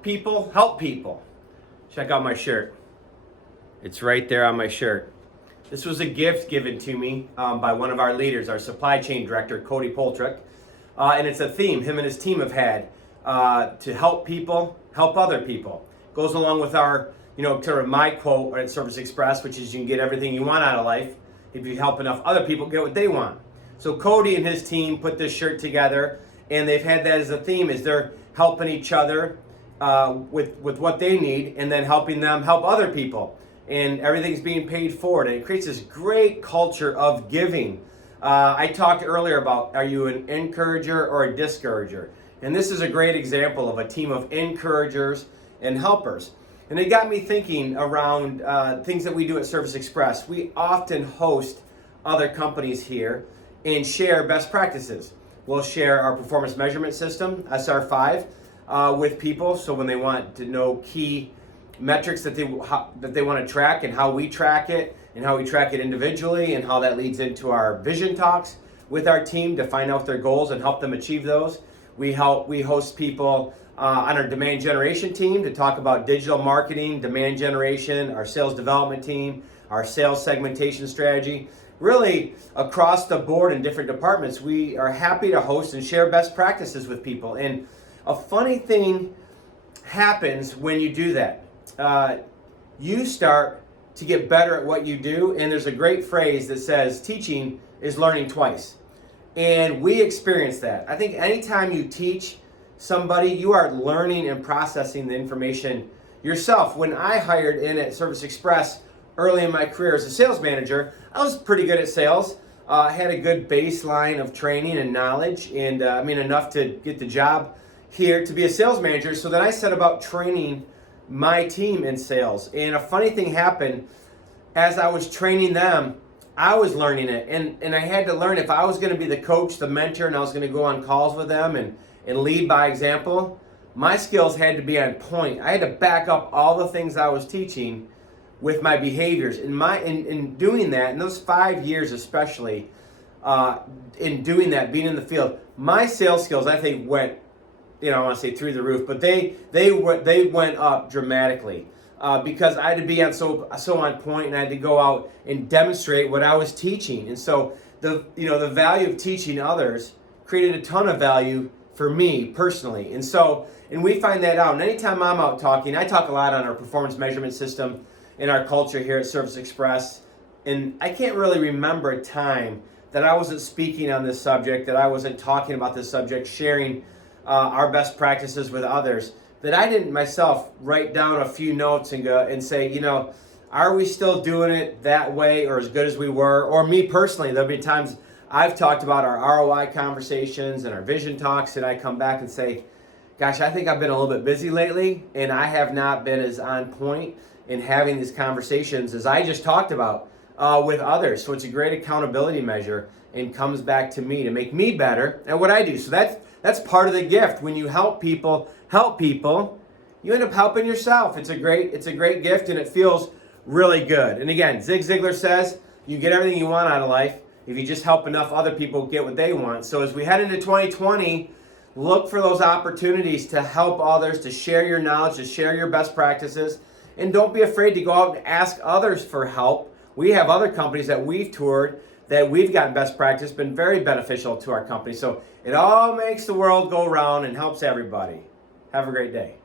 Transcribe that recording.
help people help people. Check out my shirt. It's right there on my shirt. This was a gift given to me by one of our leaders, our supply chain director, Cody. And it's a theme him and his team have had to help people, help other people. Goes along with our, sort of my quote at Service Express, which is you can get everything you want out of life if you help enough other people get what they want. So Cody and his team put this shirt together, and they've had that as a theme, is they're helping each other with what they need, and then helping them help other people. And everything's being paid forward, and it creates this great culture of giving. I talked earlier about, are you an encourager or a discourager? And this is a great example of a team of encouragers and helpers. And it got me thinking around things that we do at Service Express. We often host other companies here and share best practices. We'll share our performance measurement system, SR5, with people. So when they want to know key metrics that they want to track and how we track it and how we track it individually and how that leads into our vision talks with our team to find out their goals and help them achieve those. We host people on our demand generation team to talk about digital marketing, demand generation, our sales development team, our sales segmentation strategy. Really, across the board in different departments, we are happy to host and share best practices with people. And a funny thing happens when you do that. You start to get better at what you do, and there's a great phrase that says teaching is learning twice. And we experience that. I think anytime you teach somebody, you are learning and processing the information yourself. When I hired in at Service Express early in my career as a sales manager, I was pretty good at sales. I had a good baseline of training and knowledge, and enough to get the job here to be a sales manager. So then I set about training my team in sales. And a funny thing happened as I was training them. I was learning it, and I had to learn if I was going to be the coach, the mentor, and I was going to go on calls with them and lead by example. My skills had to be on point. I had to back up all the things I was teaching with my behaviors. In doing that, in those 5 years especially, in doing that, being in the field, my sales skills, I think, went, I want to say through the roof, but they went up dramatically because I had to be so on point, and I had to go out and demonstrate what I was teaching. And so the value of teaching others created a ton of value for me personally. And we find that out. And anytime I'm out talking, I talk a lot on our performance measurement system and our culture here at Service Express. And I can't really remember a time that I wasn't speaking on this subject, that I wasn't talking about this subject, sharing our best practices with others, that I didn't myself write down a few notes and go and say, are we still doing it that way or as good as we were? Or me personally, there'll be times I've talked about our ROI conversations and our vision talks, and I come back and say, gosh, I think I've been a little bit busy lately, and I have not been as on point in having these conversations as I just talked about with others. So it's a great accountability measure and comes back to me to make me better at what I do. So that's part of the gift. When you help people, you end up helping yourself. It's a great gift, and it feels really good. And again, Zig Ziglar says you get everything you want out of life if you just help enough other people get what they want. So as we head into 2020, look for those opportunities to help others, to share your knowledge, to share your best practices, and don't be afraid to go out and ask others for help. We have other companies that we've toured that we've gotten best practice, been very beneficial to our company. So it all makes the world go round and helps everybody. Have a great day.